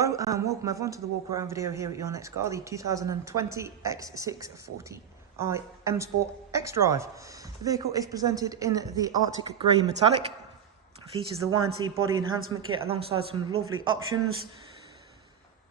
Hello and welcome everyone to the walk around video here at your next car, the 2020 X640i M Sport XDRIVE. The vehicle is presented in the Arctic Grey Metallic. Features the Y&T body enhancement kit alongside some lovely options.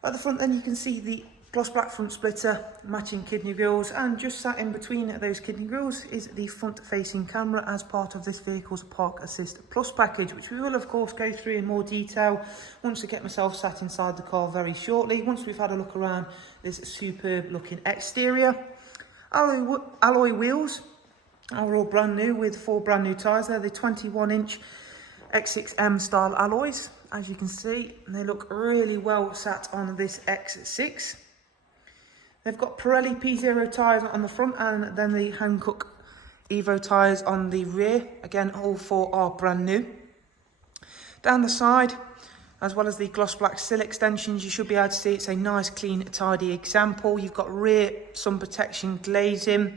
At the front then you can see the gloss black front splitter, matching kidney grills, and just sat in between those kidney grills is the front facing camera as part of this vehicle's Park Assist Plus package, which we will of course go through in more detail once I get myself sat inside the car very shortly, once we've had a look around this superb looking exterior. Alloy wheels are all brand new with 4 brand new tyres. They're the 21-inch X6M style alloys. As you can see, they look really well sat on this X6. They've got Pirelli P0 tyres on the front and then the Hankook Evo tyres on the rear. Again, all 4 are brand new. Down the side, as well as the gloss black sill extensions, you should be able to see it's a nice, clean, tidy example. You've got rear sun protection glazing.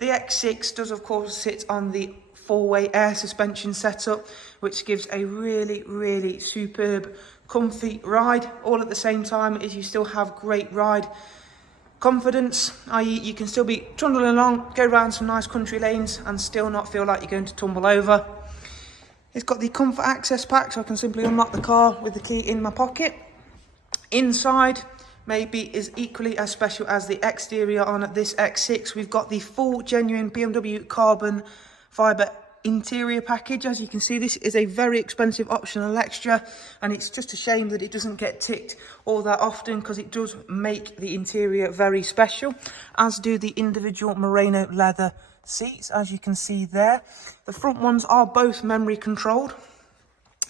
The X6 does, of course, sit on the 4-way air suspension setup, which gives a really superb, comfy ride. All at the same time as you still have great ride confidence, i.e. you can still be trundling along, go around some nice country lanes and still not feel like you're going to tumble over. It's got the comfort access pack, so I can simply unlock the car with the key in my pocket. Inside maybe is equally as special as the exterior on this X6. We've got the full genuine BMW carbon fibre interior package. As you can see, this is a very expensive optional extra, and it's just a shame that it doesn't get ticked all that often, because it does make the interior very special, as do the individual merino leather seats, as you can see there. The front ones are both memory controlled,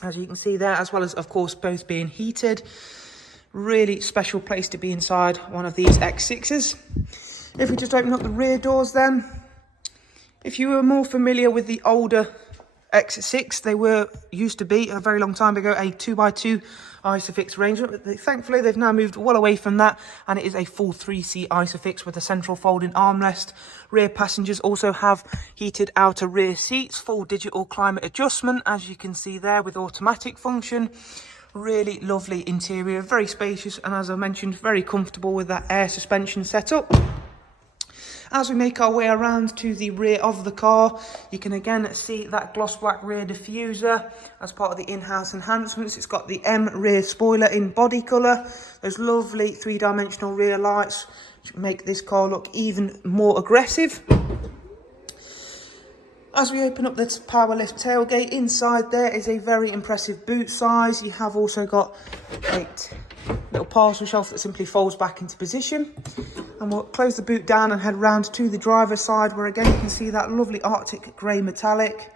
as you can see there, as well as of course both being heated. Really special place to be inside one of these X6s. If we just open up the rear doors then, if you were more familiar with the older X6, they used to be a very long time ago a 2x2 Isofix arrangement, but thankfully they've now moved well away from that, and it is a full 3-seat Isofix with a central folding armrest. Rear passengers also have heated outer rear seats, full digital climate adjustment, as you can see there, with automatic function. Really lovely interior, very spacious, and as I mentioned, very comfortable with that air suspension setup. As we make our way around to the rear of the car, you can again see that gloss black rear diffuser as part of the in-house enhancements. It's got the M rear spoiler in body colour. Those lovely 3-dimensional rear lights which make this car look even more aggressive. As we open up the power lift tailgate, inside there is a very impressive boot size. You have also got a little parcel shelf that simply folds back into position. And we'll close the boot down and head round to the driver's side, where again you can see that lovely Arctic Grey Metallic.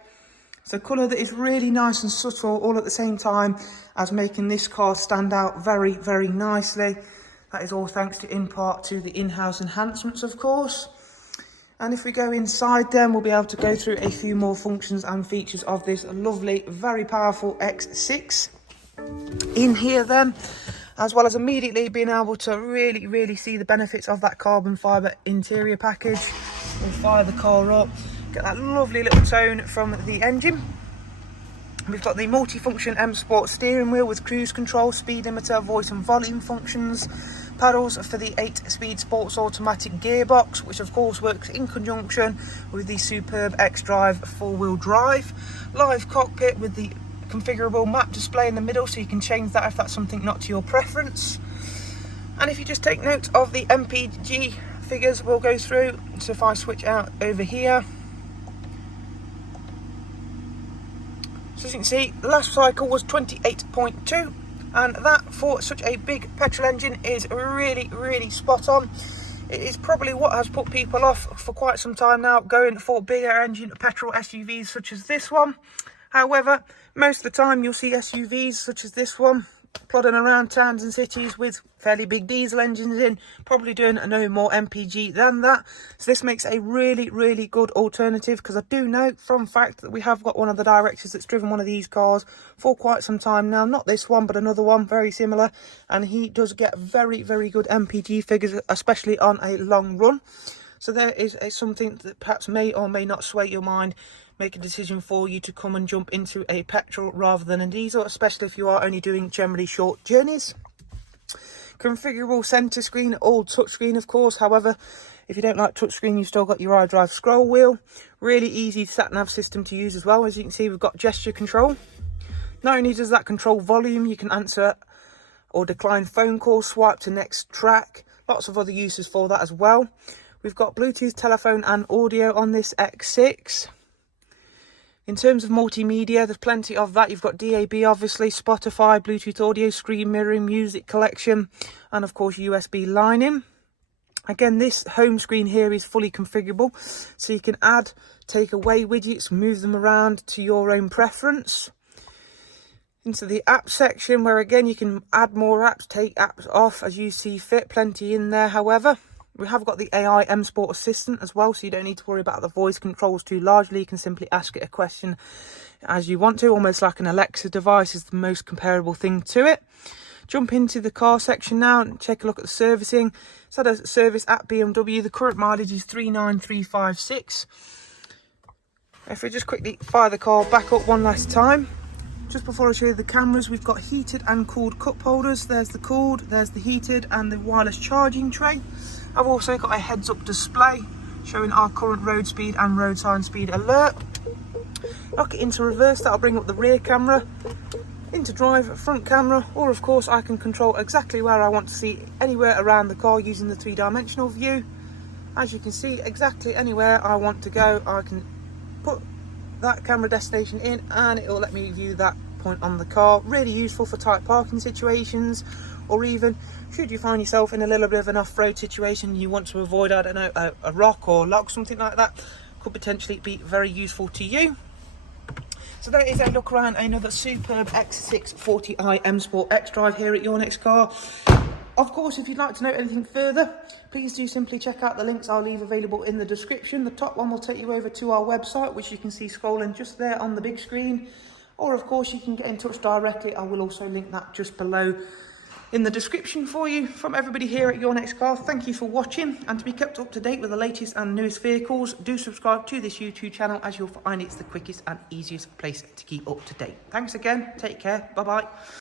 It's a colour that is really nice and subtle, all at the same time as making this car stand out very nicely. That is all thanks to, in part, to the in-house enhancements, of course. And if we go inside then, we'll be able to go through a few more functions and features of this lovely, very powerful X6. In here then, as well as immediately being able to really see the benefits of that carbon fibre interior package. We'll fire the car up, get that lovely little tone from the engine. We've got the multifunction M Sport steering wheel with cruise control, speed limiter, voice and volume functions. Paddles for the 8-speed sports automatic gearbox, which of course works in conjunction with the superb XDRIVE 4-wheel drive. Live cockpit with the configurable map display in the middle, so you can change that if that's something not to your preference. And if you just take note of the MPG figures we'll go through, so if I switch out over here, so as you can see, the last cycle was 28.2, and that for such a big petrol engine is really spot on. It is probably what has put people off for quite some time now, going for bigger engine petrol SUVs such as this one. However, most of the time you'll see SUVs such as this one plodding around towns and cities with fairly big diesel engines in, probably doing no more MPG than that. So this makes a really good alternative, because I do know from fact that we have got one of the directors that's driven one of these cars for quite some time now. Not this one, but another one very similar, and he does get very good MPG figures, especially on a long run. So there is something that perhaps may or may not sway your mind, make a decision for you to come and jump into a petrol rather than a diesel, especially if you are only doing generally short journeys. Configurable centre screen, all touchscreen of course. However, if you don't like touchscreen, you've still got your iDrive scroll wheel. Really easy sat-nav system to use as well. As you can see, we've got gesture control. Not only does that control volume, you can answer or decline phone calls, swipe to next track. Lots of other uses for that as well. We've got Bluetooth, telephone and audio on this X6. In terms of multimedia, there's plenty of that. You've got DAB, obviously, Spotify, Bluetooth audio, screen mirroring, music collection, and of course USB line in. Again, this home screen here is fully configurable, so you can add, take away widgets, move them around to your own preference. Into the app section, where again you can add more apps, take apps off as you see fit. Plenty in there. However, we have got the AI M Sport Assistant as well, so you don't need to worry about the voice controls too largely. You can simply ask it a question as you want to, almost like an Alexa device is the most comparable thing to it. Jump into the car section now and take a look at the servicing. It's had a service at BMW. The current mileage is 39356. If we just quickly fire the car back up one last time. Just before I show you the cameras, we've got heated and cooled cup holders. There's the cooled, there's the heated and the wireless charging tray. I've also got a heads-up display showing our current road speed and road sign speed alert. Lock it into reverse, that'll bring up the rear camera. Into drive, front camera, or of course I can control exactly where I want to see anywhere around the car using the three-dimensional view. As you can see, exactly anywhere I want to go, I can put that camera destination in and it will let me view that point on the car. Really useful for tight parking situations, or even should you find yourself in a little bit of an off-road situation, you want to avoid, I don't know, a rock or log, something like that, could potentially be very useful to you. So there is a look around another superb X640i M Sport XDRIVE here at Your Next Car. Of course, if you'd like to know anything further, please do simply check out the links I'll leave available in the description. The top one will take you over to our website, which you can see scrolling just there on the big screen. Or of course, you can get in touch directly. I will also link that just below in the description for you. From everybody here at Your Next Car, thank you for watching. And to be kept up to date with the latest and newest vehicles, do subscribe to this YouTube channel, as you'll find it's the quickest and easiest place to keep up to date. Thanks again, take care, bye bye.